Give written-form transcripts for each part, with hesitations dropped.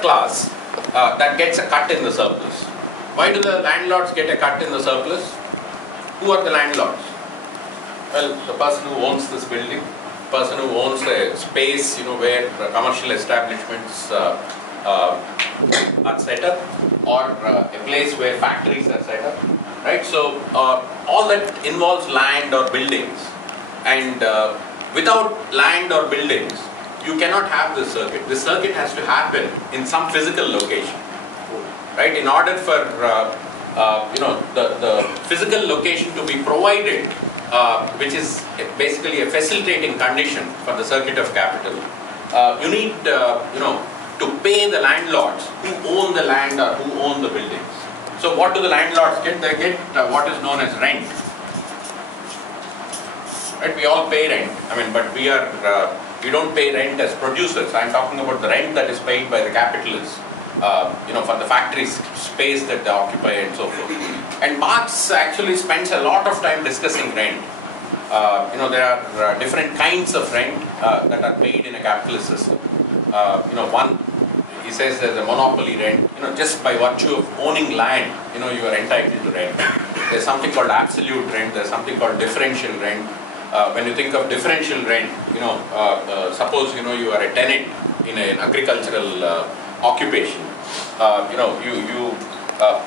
class that gets a cut in the surplus. Why do the landlords get a cut in the surplus? Who are the landlords? Well, the person who owns this building, the person who owns the space, where commercial establishments are set up, or a place where factories are set up, right? So all that involves land or buildings, and without land or buildings, you cannot have this circuit. This circuit has to happen in some physical location, right? In order for the physical location to be provided, which is basically a facilitating condition for the circuit of capital, you need to pay the landlords who own the land or who own the buildings. So what do the landlords get? They get what is known as rent. Right? We all pay rent. But we don't pay rent as producers. I'm talking about the rent that is paid by the capitalists, for the factory space that they occupy and so forth. And Marx actually spends a lot of time discussing rent. There are different kinds of rent that are paid in a capitalist system. One, he says there's a monopoly rent. Just by virtue of owning land, you are entitled to rent. There's something called absolute rent. There's something called differential rent. When you think of differential rent, suppose you are a tenant in an agricultural occupation. You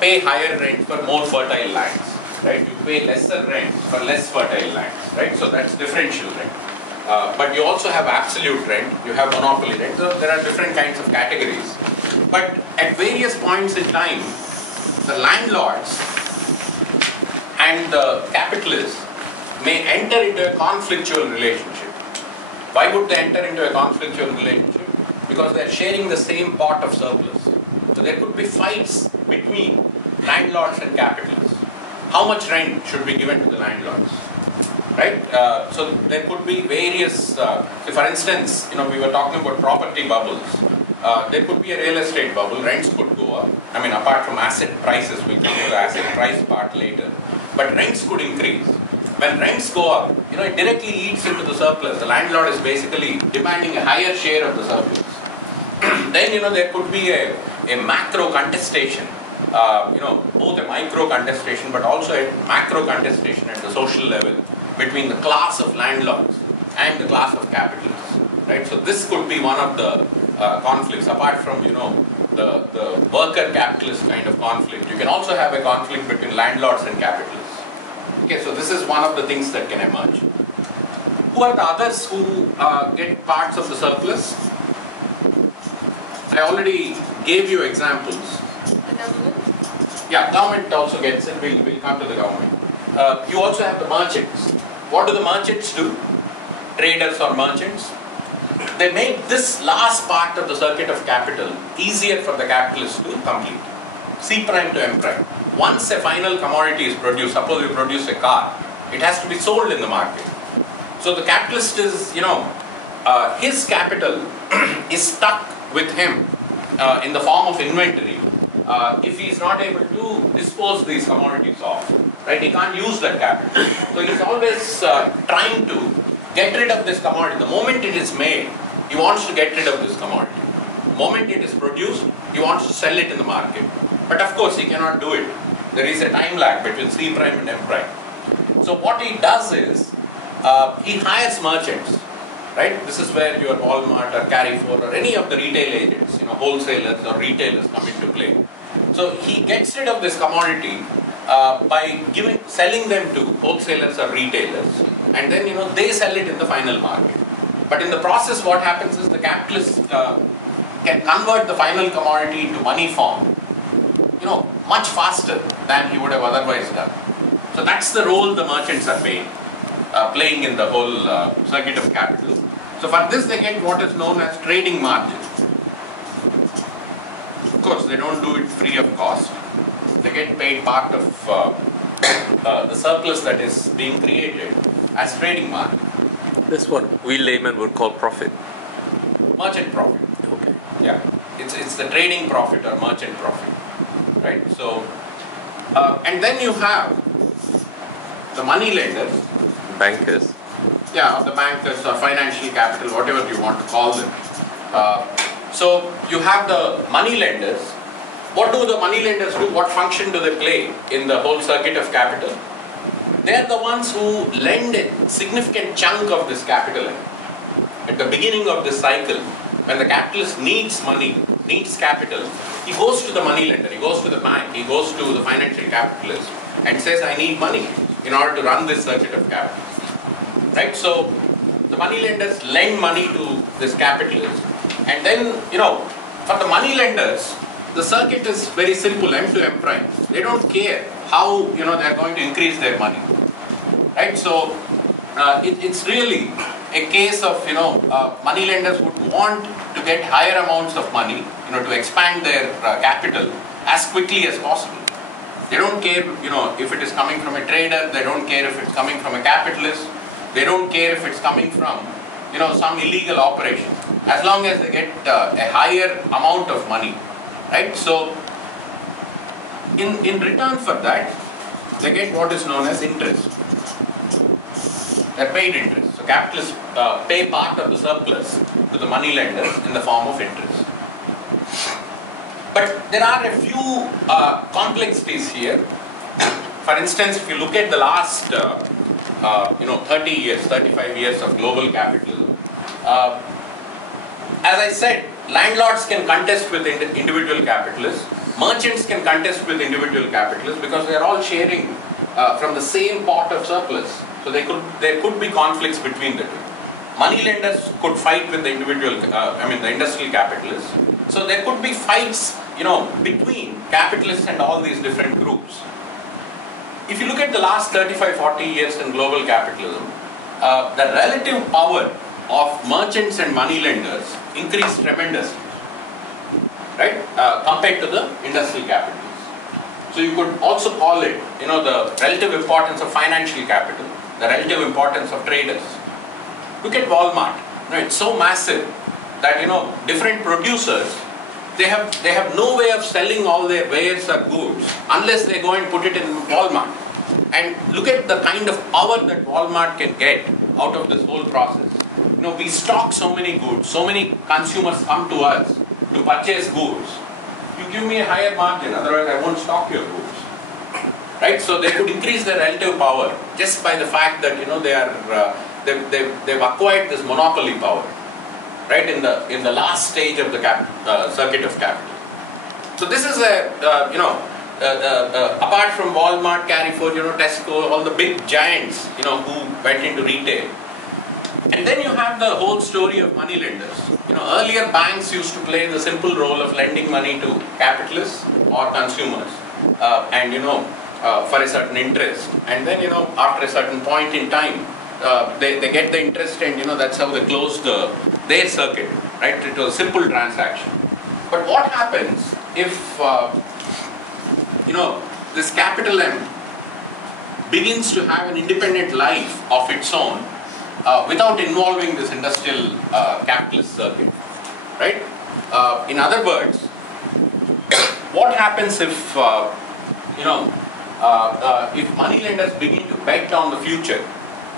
pay higher rent for more fertile lands, right? You pay lesser rent for less fertile lands, right? So that's differential rent. But you also have absolute rent. You have monopoly rent. So there are different kinds of categories. But at various points in time, the landlords and the capitalists may enter into a conflictual relationship. Why would they enter into a conflictual relationship? Because they are sharing the same pot of surplus. So there could be fights between landlords and capitalists. How much rent should be given to the landlords? Right? So there could be various, for instance, we were talking about property bubbles. There could be a real estate bubble, rents could go up. Apart from asset prices, we'll come to the asset price part later. But rents could increase. When rents go up, it directly eats into the surplus. The landlord is basically demanding a higher share of the surplus. Then, there could be a macro contestation, both a micro contestation but also a macro contestation at the social level between the class of landlords and the class of capitalists, right? So this could be one of the conflicts, apart from, the worker capitalist kind of conflict. You can also have a conflict between landlords and capitalists. Okay, so this is one of the things that can emerge. Who are the others who get parts of the surplus? I already gave you examples. The government? Yeah, government also gets it. We'll come to the government. You also have the merchants. What do the merchants do? Traders or merchants? They make this last part of the circuit of capital easier for the capitalists to complete. C prime to M prime. Once a final commodity is produced, suppose you produce a car, it has to be sold in the market. So the capitalist is, his capital is stuck with him in the form of inventory if he is not able to dispose these commodities off, right? He can't use that capital. So he is always trying to get rid of this commodity. The moment it is made, he wants to get rid of this commodity. The moment it is produced, he wants to sell it in the market. But of course, he cannot do it. There is a time lag between C prime and M prime. So what he does is, he hires merchants, right? This is where your Walmart or Carrefour or any of the retail agents, wholesalers or retailers come into play. So he gets rid of this commodity by selling them to wholesalers or retailers, and then they sell it in the final market. But in the process, what happens is the capitalist can convert the final commodity into money form, much faster than he would have otherwise done. So that's the role the merchants are playing in the whole circuit of capital. So for this they get what is known as trading margin. Of course, they don't do it free of cost. They get paid part of the surplus that is being created as trading margin. This one we laymen would call profit. Merchant profit. Okay. Yeah, it's the trading profit or merchant profit. Right? So, and then you have the money lenders, Bankers. yeah, or the bankers or financial capital, whatever you want to call them. So you have the money lenders. What do the money lenders do? What function do they play in the whole circuit of capital? They are the ones who lend a significant chunk of this capital. At the beginning of this cycle, when the capitalist needs money, needs capital, he goes to the money lender, he goes to the bank, he goes to the financial capitalist and says, I need money in order to run this circuit of capital. Right? So the money lenders lend money to this capitalist, and then, for the money lenders, the circuit is very simple, M to M prime. They don't care how, they are going to increase their money. Right? So it's really a case of, money lenders would want to get higher amounts of money, to expand their capital as quickly as possible. They don't care, if it is coming from a trader, they don't care if it's coming from a capitalist, they don't care if it's coming from, some illegal operation, as long as they get a higher amount of money, right? So, in return for that, they get what is known as interest. They're paid interest. So capitalists pay part of the surplus to the money lenders in the form of interest. But there are a few complexities here. For instance, if you look at the last 30 years, 35 years of global capitalism, as I said, landlords can contest with individual capitalists, merchants can contest with individual capitalists because they are all sharing from the same pot of surplus. So there could be conflicts between the two. Money lenders could fight with the individual, the industrial capitalists. So there could be fights, between capitalists and all these different groups. If you look at the last 35-40 years in global capitalism, the relative power of merchants and money lenders increased tremendously, right? Compared to the industrial capitalists. So you could also call it, the relative importance of financial capital, the relative importance of traders. Look at Walmart. It's so massive that different producers, they have no way of selling all their wares or goods unless they go and put it in Walmart. And look at the kind of power that Walmart can get out of this whole process. We stock so many goods, so many consumers come to us to purchase goods. You give me a higher margin, otherwise I won't stock your goods. Right? So they could increase their relative power just by the fact that they've acquired this monopoly power, right, in the last stage of the circuit of capital. So this is apart from Walmart, Carrefour, Tesco, all the big giants, who went into retail. And then you have the whole story of money lenders. Earlier banks used to play the simple role of lending money to capitalists or consumers, for a certain interest. And then, after a certain point in time, they get the interest, and that's how they close their circuit, right? It was a simple transaction. But what happens if this capital M begins to have an independent life of its own without involving this industrial capitalist circuit, right? In other words, what happens if if money lenders begin to bet on the future,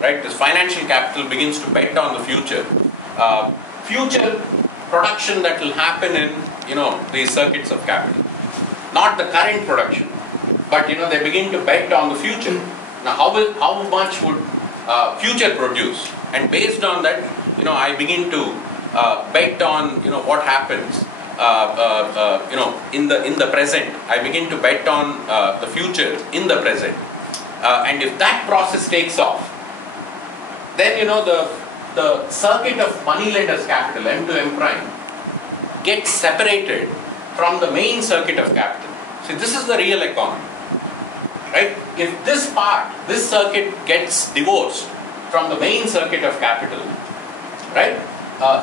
right? This financial capital begins to bet on the future, future production that will happen in these circuits of capital, not the current production, but they begin to bet on the future. Now, how much would future produce? And based on that, I begin to bet on what happens. In the present, I begin to bet on the future in the present, and if that process takes off, then the circuit of money lenders' capital, M to M prime, gets separated from the main circuit of capital. See, this is the real economy, right? If this circuit gets divorced from the main circuit of capital, right?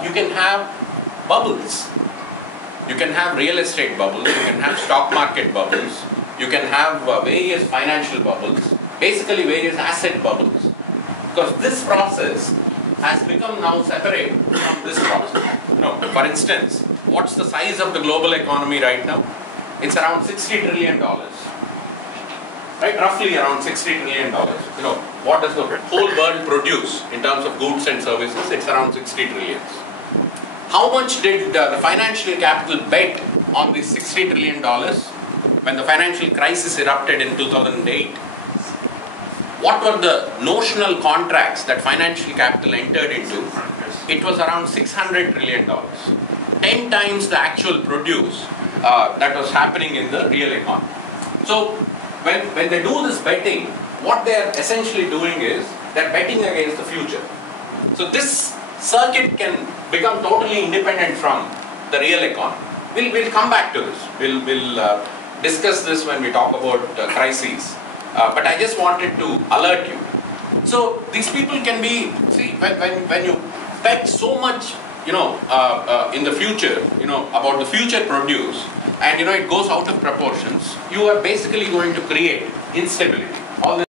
You can have bubbles. You can have real estate bubbles, you can have stock market bubbles, you can have various financial bubbles, basically various asset bubbles. Because this process has become now separate from this process. For instance, what's the size of the global economy right now? It's around $60 trillion. Right? Roughly around $60 trillion. What does the whole world produce in terms of goods and services? It's around 60 trillions. how much did the financial capital bet on the $60 trillion when the financial crisis erupted in 2008? What were the notional contracts that financial capital entered into? It was around $600 trillion. 10 times the actual produce that was happening in the real economy. So when they do this betting, what they are essentially doing is they're betting against the future. So this circuit can become totally independent from the real economy. We'll come back to this. We'll discuss this when we talk about crises. But I just wanted to alert you. So these people can be, see, when you bet so much, in the future, about the future produce, and it goes out of proportions, you are basically going to create instability. All this